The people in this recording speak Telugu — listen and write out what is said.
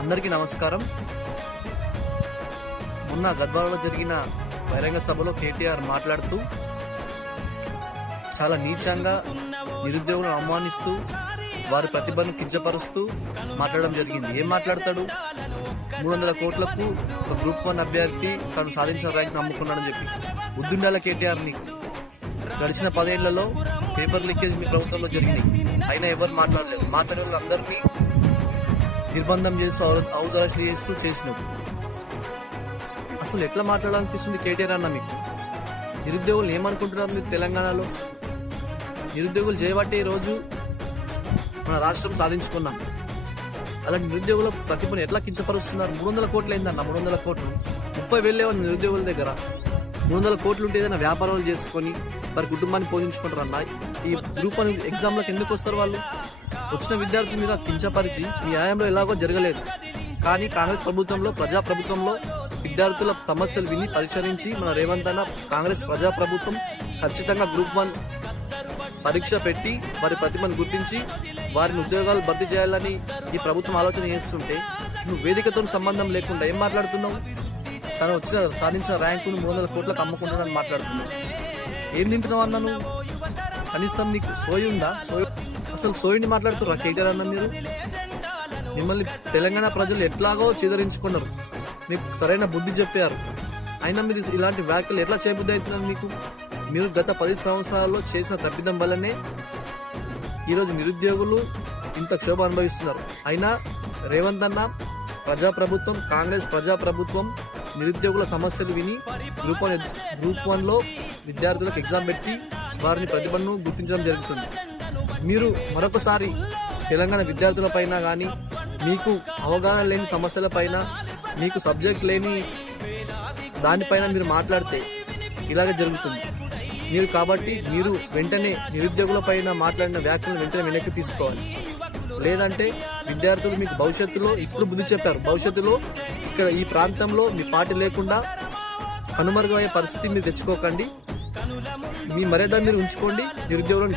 అందరికీ నమస్కారం. మొన్న గద్వాలలో జరిగిన బహిరంగ సభలో కేటీఆర్ మాట్లాడుతూ చాలా నీచంగా నిరుద్యోగులను అవమానిస్తూ వారి ప్రతిభను కించపరుస్తూ మాట్లాడడం జరిగింది. ఏం మాట్లాడతాడు? 300 కోట్లకు ఒక గ్రూప్ 1 అభ్యర్థి తను సాధించిన ర్యాంక్ నమ్ముకున్నాడని చెప్పి బుద్ధుండాల కేటీఆర్ని. గడిచిన 10 ఏళ్లలో పేపర్ లీకేజ్ మీ ప్రభుత్వంలో జరిగింది, అయినా ఎవరు మాట్లాడలేదు. మాట్లాడే వాళ్ళందరినీ నిర్బంధం చేస్తూ హౌస్ అరెస్ట్ చేస్తూ చేసినది. అసలు ఎట్లా మాట్లాడాలనిపిస్తుంది కేటీఆర్ అన్న? మీకు నిరుద్యోగులు ఏమనుకుంటున్నారు? మీరు తెలంగాణలో నిరుద్యోగులు చేయబట్టి ఈరోజు మన రాష్ట్రం సాధించుకున్నాం. అలాంటి నిరుద్యోగుల ప్రతిభను ఎట్లా కించపరుస్తున్నారు? 300 కోట్లు అయిందన్న. 300 కోట్లు 30,000 నిరుద్యోగుల దగ్గర 300 కోట్లు ఉంటే ఏదైనా వ్యాపారాలు చేసుకొని వారి కుటుంబాన్ని పోషించుకుంటారు అన్న. ఈ గ్రూప్ 1 ఎగ్జామ్లకు ఎందుకు వస్తారు వాళ్ళు? వచ్చిన విద్యార్థుల మీద కించపరిచి ఈ న్యాయంలో ఎలాగో జరగలేదు. కానీ కాంగ్రెస్ ప్రభుత్వంలో, ప్రజాప్రభుత్వంలో విద్యార్థుల సమస్యలు విని పరిష్కరించి మన రేవంత్ అన్న కాంగ్రెస్ ప్రజాప్రభుత్వం ఖచ్చితంగా గ్రూప్ 1 పరీక్ష పెట్టి వారి ప్రతిభను గుర్తించి వారిని ఉద్యోగాలు భర్తీ చేయాలని ఈ ప్రభుత్వం ఆలోచన చేస్తుంటే నువ్వు వేదికతో సంబంధం లేకుండా ఏం మాట్లాడుతున్నావు? తను సాధించిన ర్యాంకును 300 కోట్లకు అమ్ముకుంటున్నాను మాట్లాడుతున్నావు. ఏం తింటున్నావు అన్న నువ్వు? కనీసం నీకు సోయి ఉందా? అసలు సోయిని మాట్లాడుతున్నా కేటీఆర్ అన్న. మీరు మిమ్మల్ని తెలంగాణ ప్రజలు ఎట్లాగో చిదరించుకున్నారు, మీకు సరైన బుద్ధి చెప్పారు. అయినా మీరు ఇలాంటి వ్యాఖ్యలు ఎట్లా చేయబుద్ధి అవుతున్నారు? మీరు గత 10 సంవత్సరాల్లో చేసిన తప్పిదం వల్లనే ఈరోజు నిరుద్యోగులు ఇంత క్షోభ అనుభవిస్తున్నారు. అయినా రేవంత్ అన్న ప్రజాప్రభుత్వం, కాంగ్రెస్ ప్రజాప్రభుత్వం నిరుద్యోగుల సమస్యలు విని గ్రూప్ 1లో విద్యార్థులకు ఎగ్జామ్ పెట్టి వారిని ప్రతిభను గుర్తించడం జరుగుతుంది. మీరు మరొకసారి తెలంగాణ విద్యార్థుల పైన కానీ, మీకు అవగాహన లేని సమస్యల పైన, మీకు సబ్జెక్ట్ లేని దానిపైన మీరు మాట్లాడితే ఇలాగే జరుగుతుంది. కాబట్టి మీరు వెంటనే నిరుద్యోగుల పైన మాట్లాడిన వ్యాఖ్యలను వెంటనే వెనక్కి తీసుకోవాలి. లేదంటే విద్యార్థులు మీకు భవిష్యత్తులో ఇప్పుడు బుద్ధి చెప్పారు, భవిష్యత్తులో ఇక్కడ ఈ ప్రాంతంలో మీ పార్టీ లేకుండా కనుమరుగయ్యే పరిస్థితి మీరు తెచ్చుకోకండి. మీ మర్యాద మీరు ఉంచుకోండి. నిరుద్యోగులను